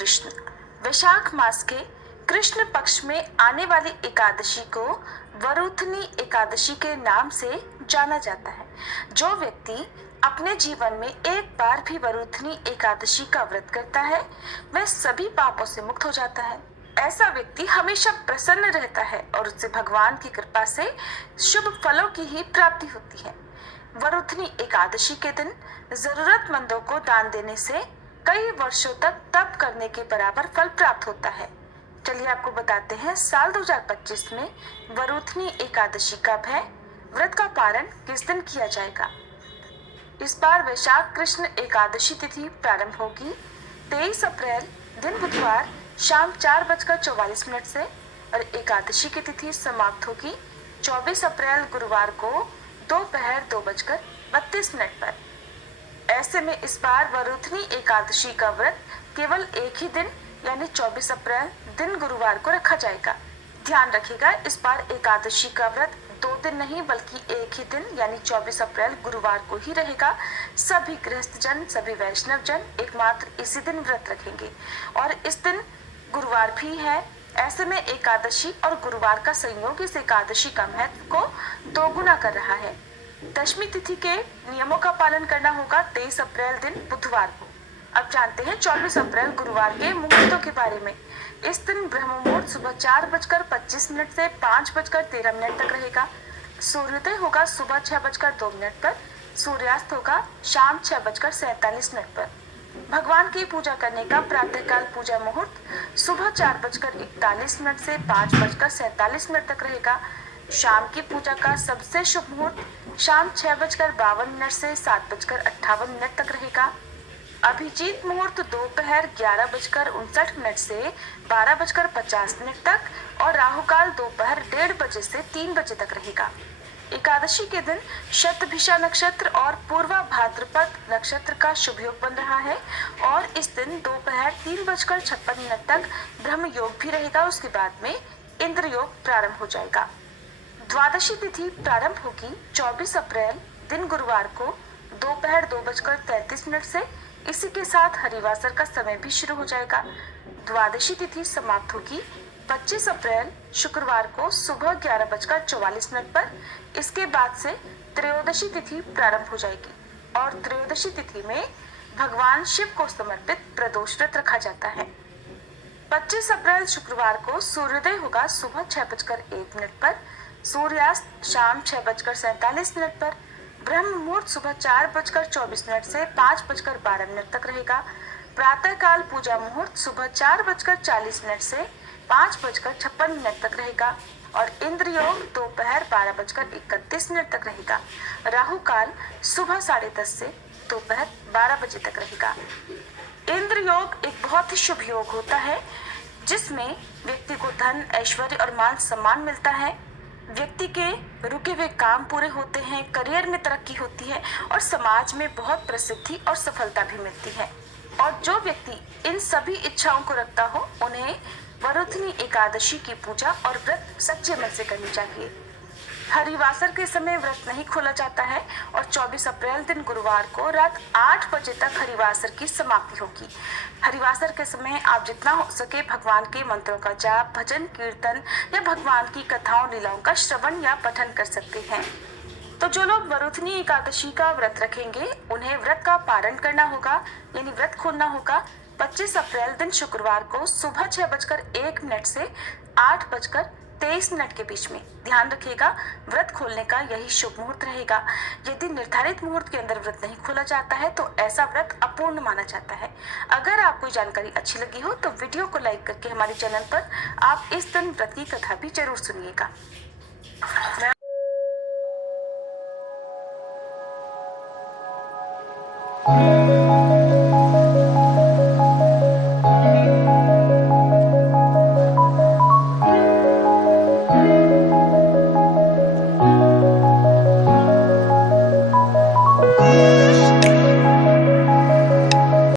कृष्ण। वैशाख मास के कृष्ण पक्ष में आने वाली एकादशी को वरुथनी एकादशी के नाम से जाना जाता है। जो व्यक्ति अपने जीवन में एक बार भी वरुथनी एकादशी का व्रत करता है वह सभी पापों से मुक्त हो जाता है। ऐसा व्यक्ति हमेशा प्रसन्न रहता है और उससे भगवान की कृपा से शुभ फलों की ही प्राप्ति होती है। वरुथनी एकादशी के दिन जरूरतमंदों को दान देने से कई वर्षों तक तप करने के बराबर फल प्राप्त होता है। चलिए आपको बताते हैं साल 2025 में वरुथनी एकादशी कब है, व्रत का पारण किस दिन किया जाएगा। इस बार वैशाख कृष्ण एकादशी तिथि प्रारंभ होगी 23 अप्रैल दिन बुधवार शाम 4:44 से और एकादशी की तिथि समाप्त होगी 24 अप्रैल गुरुवार को दोपहर 2:32 पर। ऐसे में इस बार वरुथनी एकादशी का व्रत केवल एक ही दिन यानी 24 अप्रैल दिन गुरुवार को रखा जाएगा। ध्यान रखिएगा इस बार एकादशी का व्रत 2 दिन नहीं बल्कि एक ही दिन यानी 24 अप्रैल गुरुवार को ही रहेगा। सभी गृहस्थ जन, सभी वैष्णव जन एकमात्र इसी दिन व्रत रखेंगे और इस दिन गुरुवार भी है। ऐसे में एकादशी और गुरुवार का संयोग इस एकादशी का महत्व को दोगुना कर रहा है। दशमी तिथि के नियमों का पालन करना होगा 23 अप्रैल दिन बुधवार को। अब जानते हैं 24 अप्रैल गुरुवार के मुहूर्तों के बारे में। इस दिन ब्रह्म मुहूर्त सुबह 4:25 से 5:13 तक रहेगा। सूर्योदय होगा सुबह 6:02 पर, सूर्यास्त होगा शाम 6:47 पर। भगवान की पूजा करने का प्रातःकाल पूजा मुहूर्त सुबह 4:41 से 5:47 तक रहेगा। शाम की पूजा का सबसे शुभ मुहूर्त शाम 6:52 से 7:58 तक रहेगा। अभिजीत मुहूर्त दोपहर 11:59 से 12:50 तक और राहुकाल दोपहर 1:30 बजे से 3 बजे तक रहेगा। एकादशी के दिन शतभिषा नक्षत्र और पूर्वा भाद्रपद नक्षत्र का शुभ योग बन रहा है और इस दिन दोपहर 3:56 तक ब्रह्म योग भी रहेगा। उसके बाद में इंद्र योग प्रारंभ हो जाएगा। द्वादशी तिथि प्रारंभ होगी 24 अप्रैल दिन गुरुवार को दोपहर 2:33 से। इसी के साथ हरिवासर का समय भी शुरू हो जाएगा। द्वादशी तिथि समाप्त होगी 25 अप्रैल शुक्रवार को सुबह 11:44 पर। इसके बाद से त्रयोदशी तिथि प्रारंभ हो जाएगी और त्रयोदशी तिथि में भगवान शिव को समर्पित प्रदोष व्रत रखा जाता है। 25 अप्रैल शुक्रवार को सूर्योदय होगा सुबह 6:01 पर, सूर्यास्त शाम 6:47 पर। ब्रह्म मुहूर्त सुबह 4:24 से 5:12 तक रहेगा। प्रातःकाल पूजा मुहूर्त सुबह 4:40 से 5:56 तक रहेगा और इंद्र योग दोपहर 12:31 तक रहेगा। राहु काल सुबह 10:30 से दोपहर 12 बजे तक रहेगा। इंद्र योग एक बहुत ही शुभ योग होता है जिसमें व्यक्ति को धन, ऐश्वर्य और मान सम्मान मिलता है। व्यक्ति के रुके हुए काम पूरे होते हैं, करियर में तरक्की होती है और समाज में बहुत प्रसिद्धि और सफलता भी मिलती है। और जो व्यक्ति इन सभी इच्छाओं को रखता हो उन्हें वरुथनी एकादशी की पूजा और व्रत सच्चे मन से करनी चाहिए। हरिवासर के समय व्रत नहीं खोला जाता है और 24 अप्रैल दिन गुरुवार को रात 8 बजे तक हरिवासर की समाप्ति होगी। हरिवासर के समय आप जितना हो सके भगवान के मंत्रों का जाप, भजन, कीर्तन या भगवान की कथाओं लीलाओं का श्रवण या पठन कर सकते हैं। तो जो लोग वरुथनी एकादशी का व्रत रखेंगे उन्हें व्रत का पारण करना होगा यानी व्रत खोलना होगा 25 अप्रैल दिन शुक्रवार को सुबह 6:01 से 8:23 के बीच में। ध्यान रखिएगा व्रत खोलने का यही शुभ मुहूर्त रहेगा। यदि निर्धारित मुहूर्त के अंदर व्रत नहीं खोला जाता है तो ऐसा व्रत अपूर्ण माना जाता है। अगर आपको जानकारी अच्छी लगी हो तो वीडियो को लाइक करके हमारे चैनल पर आप इस दिन व्रत की कथा भी जरूर सुनिएगा।